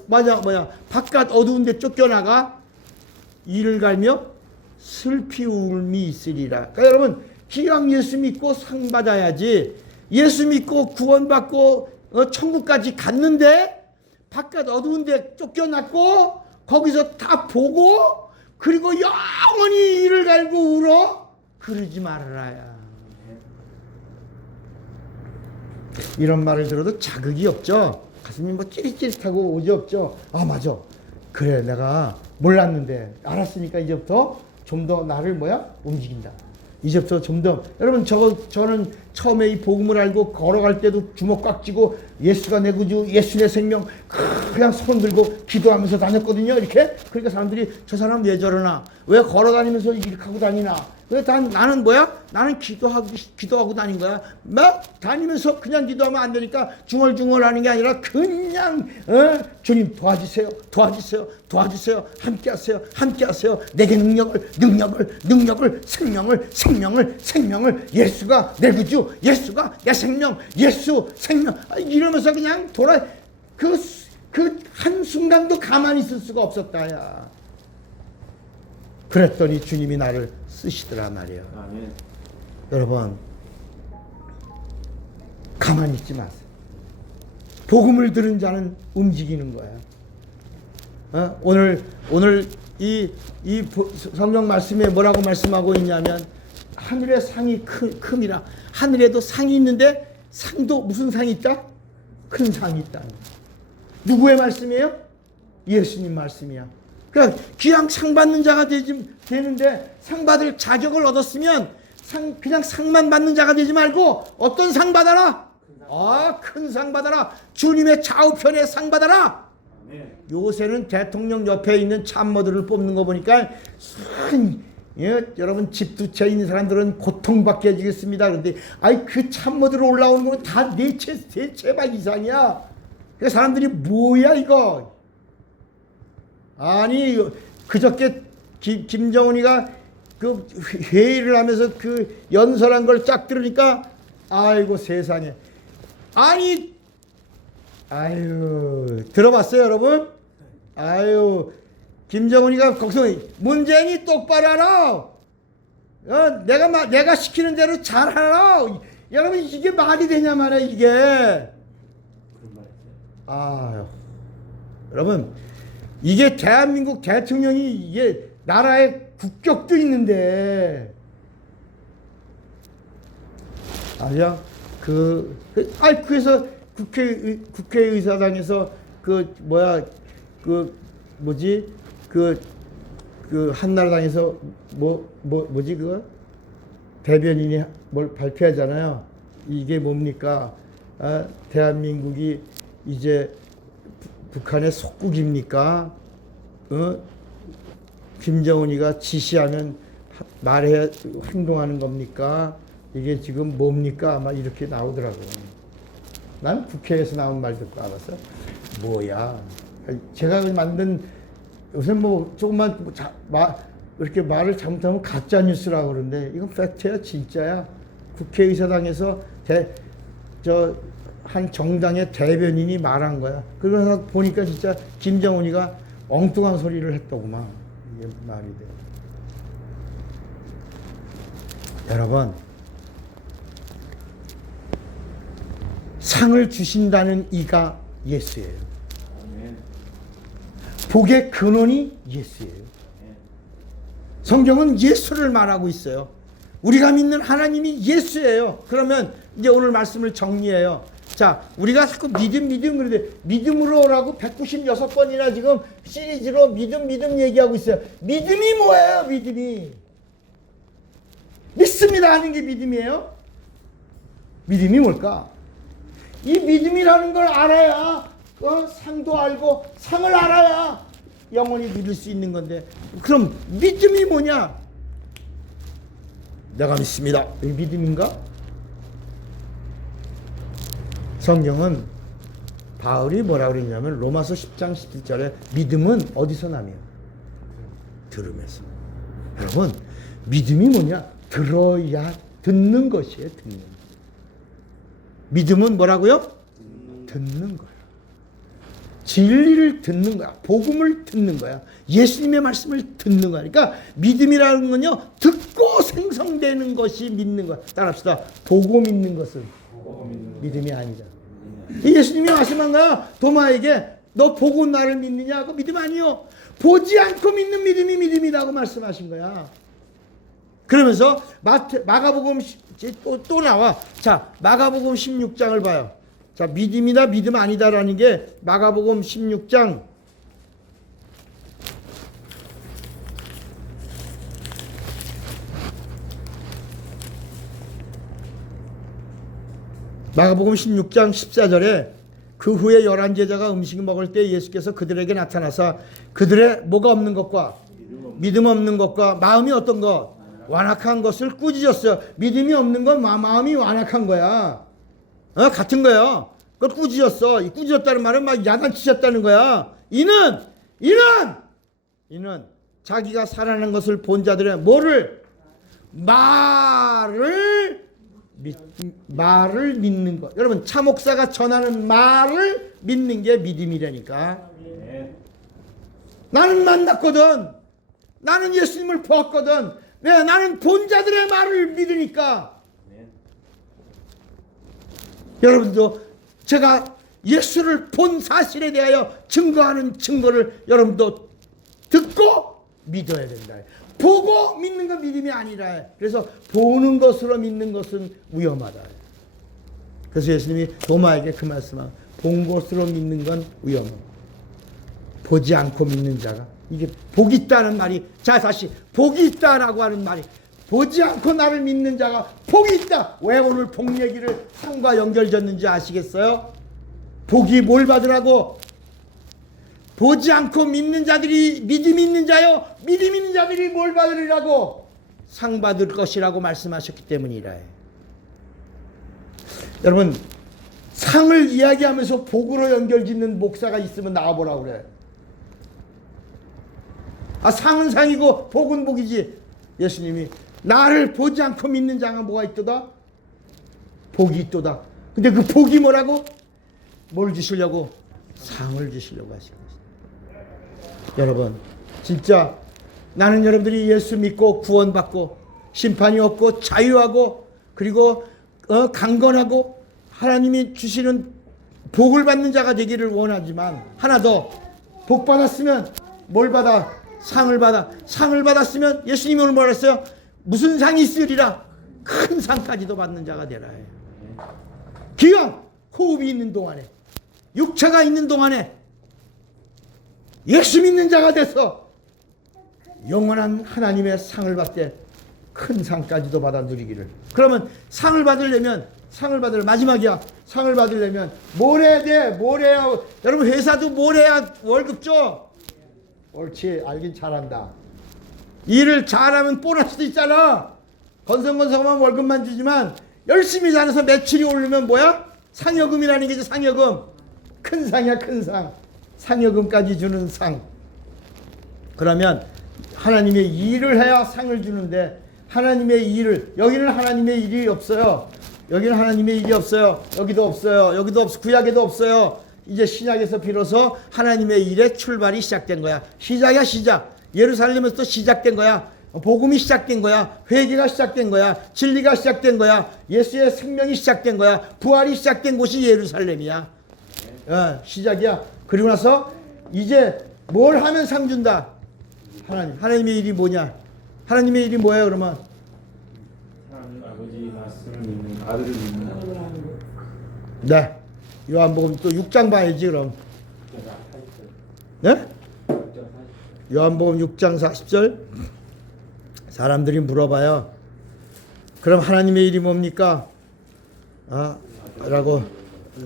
바깥 어두운 데 쫓겨나가 이를 갈며 슬피 울음이 있으리라. 그러니까 여러분, 기왕 예수 믿고 상 받아야지. 예수 믿고 구원받고 천국까지 갔는데 바깥 어두운 데 쫓겨났고 거기서 다 보고 그리고 영원히 이를 갈고 울어? 그러지 말아라야. 이런 말을 들어도 자극이 없죠. 가슴이 뭐 찌릿찌릿하고 오지 없죠. 아, 맞아. 그래, 내가 몰랐는데 알았으니까 이제부터 좀 더 나를 움직인다. 이제부터 좀 더. 여러분, 저는 처음에 이 복음을 알고 걸어갈 때도 주먹 꽉 쥐고 예수가 내 구주, 예수 내 생명, 그냥 손 들고 기도하면서 다녔거든요. 이렇게. 그러니까 사람들이 저 사람 왜 저러나? 왜 걸어 다니면서 이렇게 하고 다니나? 왜 나는 나는 기도하고 다닌 거야. 막 다니면서 그냥 기도하면 안 되니까 중얼중얼 하는 게 아니라 그냥 주님 도와주세요. 함께 하세요. 내게 능력을, 생명을, 예수가 내 구주, 예수가 내 생명, 예수 생명, 이러면서 그냥 그 한순간도 가만히 있을 수가 없었다야. 그랬더니 주님이 나를 쓰시더라 말이야. 아멘. 여러분, 가만히 있지 마세요. 복음을 들은 자는 움직이는 거야. 오늘 이 성경 말씀에 뭐라고 말씀하고 있냐면 하늘의 상이 큼이라. 하늘에도 상이 있는데 상도 무슨 상이 있다? 큰 상이 있다. 누구의 말씀이에요? 예수님 말씀이야. 그러니까 귀양 상 받는 자가 되는데 상 받을 자격을 얻었으면 그냥 상만 받는 자가 되지 말고 어떤 상 받아라? 큰 상 받아라. 주님의 좌우편에 상 받아라. 요새는 대통령 옆에 있는 참모들을 뽑는 거 보니까 여러분 집 두 채 있는 사람들은 고통받게 해주겠습니다. 그런데 그 참모들 올라오는 건 다 네 채, 세 채박 이상이야. 그 사람들이 뭐야 이거? 아니 그저께 김정은이가 그 회의를 하면서 그 연설한 걸 쫙 들으니까 아이고 세상에. 들어봤어요 여러분? 김정은이가 거기서 문재인이 똑바로 하라. 내가 시키는 대로 잘하라. 여러분 이게 말이 되냐 말이야 이게. 여러분 이게 대한민국 대통령이 이게 나라의 국격도 있는데 그래서 국회의사당에서 한나라당에서 뭐지 그거 대변인이 뭘 발표하잖아요. 이게 뭡니까? 대한민국이 이제 북한의 속국입니까? 김정은이가 지시하면 말해야 행동하는 겁니까? 이게 지금 뭡니까? 아마 이렇게 나오더라고요. 난 국회에서 나온 말 듣고 알았어. 뭐야? 제가 만든 요새 조금만 이렇게 말을 잘못하면 가짜 뉴스라고 그러는데 이건 팩트야, 진짜야. 국회의사당에서 한 정당의 대변인이 말한 거야. 그래서 보니까 진짜 김정은이가 엉뚱한 소리를 했더구만. 이게 말이 돼. 여러분, 상을 주신다는 이가 예수예요. 복의 근원이 예수예요. 성경은 예수를 말하고 있어요. 우리가 믿는 하나님이 예수예요. 그러면 이제 오늘 말씀을 정리해요. 자, 우리가 자꾸 믿음 그러는데 믿음으로라고 196번이나 지금 시리즈로 믿음 얘기하고 있어요. 믿음이 뭐예요? 믿음이 믿습니다 하는 게 믿음이에요? 믿음이 뭘까? 이 믿음이라는 걸 알아야 상도 알고 상을 알아야 영원히 믿을 수 있는 건데, 그럼 믿음이 뭐냐? 내가 믿습니다. 이 믿음인가? 성경은 바울이 뭐라고 그랬냐면 로마서 10장 17절에 믿음은 어디서 나며? 들음에서. 여러분, 믿음이 뭐냐? 들어야 듣는 것이에요. 듣는. 믿음은 뭐라고요? 듣는 거야. 진리를 듣는 거야. 복음을 듣는 거야. 예수님의 말씀을 듣는 거야. 그러니까 믿음이라는 건요, 듣고 생성되는 것이 믿는 거야. 따라합시다. 보고 믿는 것은 믿음이 아니잖아. 예수님이 말씀한 거야. 도마에게 너 보고 나를 믿느냐? 그 믿음 아니요. 보지 않고 믿는 믿음이 믿음이라고 말씀하신 거야. 그러면서 마가복음 또 나와. 자, 마가복음 16장을 봐요. 자, 믿음이다 믿음 아니다라는 게 마가복음 16장 14절에 그 후에 11제자가 음식을 먹을 때 예수께서 그들에게 나타나사 그들의 뭐가 없는 것과 믿음 없는 것과 마음이 어떤 것? 완악한 것을 꾸짖었어요. 믿음이 없는 건 마음이 완악한 거야. 같은 거예요. 그걸 꾸짖었어. 이 꾸짖었다는 말은 막 야단치셨다는 거야. 이는 자기가 살아난 것을 본 자들의 뭐를? 말을 믿는 것. 여러분, 차 목사가 전하는 말을 믿는 게 믿음이라니까. 나는 만났거든. 나는 예수님을 보았거든. 왜? 나는 본 자들의 말을 믿으니까. 여러분도 제가 예수를 본 사실에 대하여 증거하는 증거를 여러분도 듣고 믿어야 된다. 보고 믿는 건 믿음이 아니라. 그래서 보는 것으로 믿는 것은 위험하다. 그래서 예수님이 도마에게 그 말씀을 본 것으로 믿는 건 위험하다. 보지 않고 믿는 자가, 이게 복이 있다는 말이, 자 다시 복이 있다라고 하는 말이, 보지 않고 나를 믿는 자가 복이 있다. 왜 오늘 복 얘기를 상과 연결졌는지 아시겠어요? 복이 뭘 받으라고? 보지 않고 믿는 자들이 믿음 있는 자요, 믿음 있는 자들이 뭘 받으리라고? 상 받을 것이라고 말씀하셨기 때문이라. 여러분, 상을 이야기하면서 복으로 연결짓는 목사가 있으면 나와보라고 그래. 상은 상이고 복은 복이지. 예수님이 나를 보지 않고 믿는 자가 뭐가 있도다? 복이 있도다. 근데 그 복이 뭐라고? 뭘 주시려고? 상을 주시려고 하신 것입니다. 여러분, 진짜 나는 여러분들이 예수 믿고 구원받고 심판이 없고 자유하고 그리고 강건하고 하나님이 주시는 복을 받는 자가 되기를 원하지만, 하나 더, 복 받았으면 뭘 받아? 상을 받아. 상을 받았으면 예수님이 오늘 뭐라 했어요? 무슨 상이 있으리라? 큰 상까지도 받는 자가 되라. 기왕 호흡이 있는 동안에, 육체가 있는 동안에 예수 믿는 자가 돼서 영원한 하나님의 상을 받되 큰 상까지도 받아 누리기를. 그러면 상을 받으려면, 마지막이야. 상을 받으려면 뭘 해야 돼? 뭘 해야? 여러분, 회사도 뭘 해야 월급 줘? 옳지, 알긴 잘한다. 일을 잘하면 보너스도 있잖아. 건성건성하면 월급만 주지만 열심히 잘해서 매출이 오르면 뭐야? 상여금이라는 게지. 상여금. 큰 상이야, 큰 상. 상여금까지 주는 상. 그러면 하나님의 일을 해야 상을 주는데, 하나님의 일을, 여기는 하나님의 일이 없어요. 여기는 하나님의 일이 없어요. 여기도 없어요. 여기도 없어. 구약에도 없어요. 이제 신약에서 비로소 하나님의 일의 출발이 시작된 거야. 시작이야, 시작. 예루살렘에서 시작된 거야. 복음이 시작된 거야. 회개가 시작된 거야. 진리가 시작된 거야. 예수의 생명이 시작된 거야. 부활이 시작된 곳이 예루살렘이야. 시작이야. 그리고 나서 이제 뭘 하면 상 준다? 하나님의 일이 뭐냐? 하나님의 일이 뭐예요, 그러면? 하나님 아버지 말씀을 믿는, 아들을 믿는. 네. 요한복음 또 6장 봐야지, 그럼. 네? 요한복음 6장 40절. 사람들이 물어봐요. 그럼 하나님의 일이 뭡니까? 라고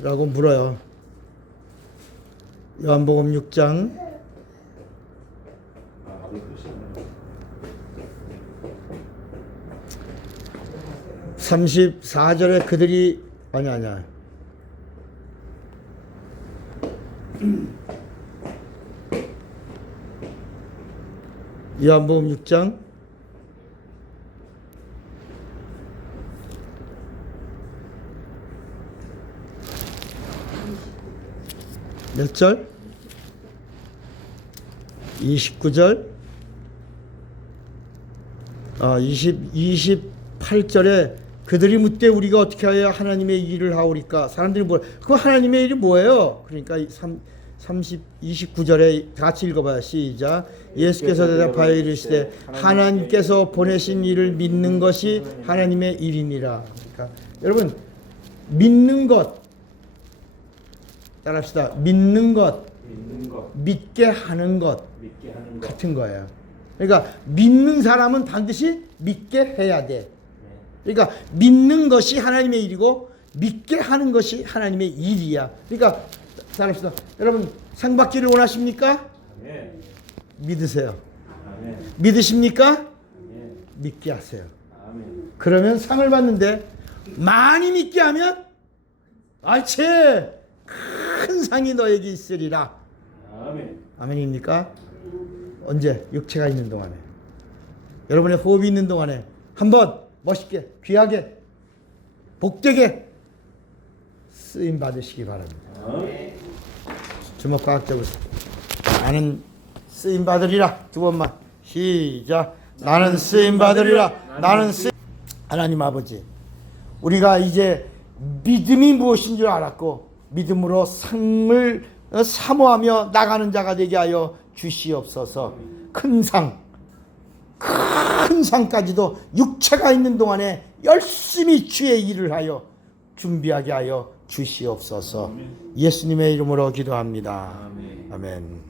라고 물어요. 요한복음 6장 34절에 그들이 아니야. 요한복음 6장 몇 절? 29절? 28절에 그들이 묻되 우리가 어떻게 하여 하나님의 일을 하오리까? 사람들이 그 하나님의 일이 뭐예요? 그러니까 29절에 같이 읽어봐요. 시작. 예수께서 대답하여 이르시되 하나님께서 보내신 일을 믿는 것이 하나님의 일이니라. 그러니까 여러분 믿는 것 따라합시다. 믿는 것, 믿게 하는 것 같은 거예요. 그러니까 믿는 사람은 반드시 믿게 해야 돼. 그러니까 믿는 것이 하나님의 일이고 믿게 하는 것이 하나님의 일이야. 그러니까 따라합시다. 여러분 상 받기를 원하십니까? 아멘. 믿으세요. 아멘. 믿으십니까? 아멘. 믿게 하세요. 아멘. 그러면 상을 받는데 많이 믿게 하면 알지 큰 상이 너에게 있으리라. 아멘. 아멘입니까? 언제? 육체가 있는 동안에, 여러분의 호흡이 있는 동안에 한번 멋있게 귀하게 복되게 쓰임 받으시기 바랍니다. 아멘. 주먹 꽉 잡으세요. 나는 쓰임 받으리라. 두 번만 시작. 나는 쓰임 받으리라. 나는 쓰임. 하나님 아버지, 우리가 이제 믿음이 무엇인 줄 알았고 믿음으로 상을 사모하며 나가는 자가 되게 하여 주시옵소서. 큰 상까지도 육체가 있는 동안에 열심히 주의 일을 하여 준비하게 하여 주시옵소서. 예수님의 이름으로 기도합니다. 아멘.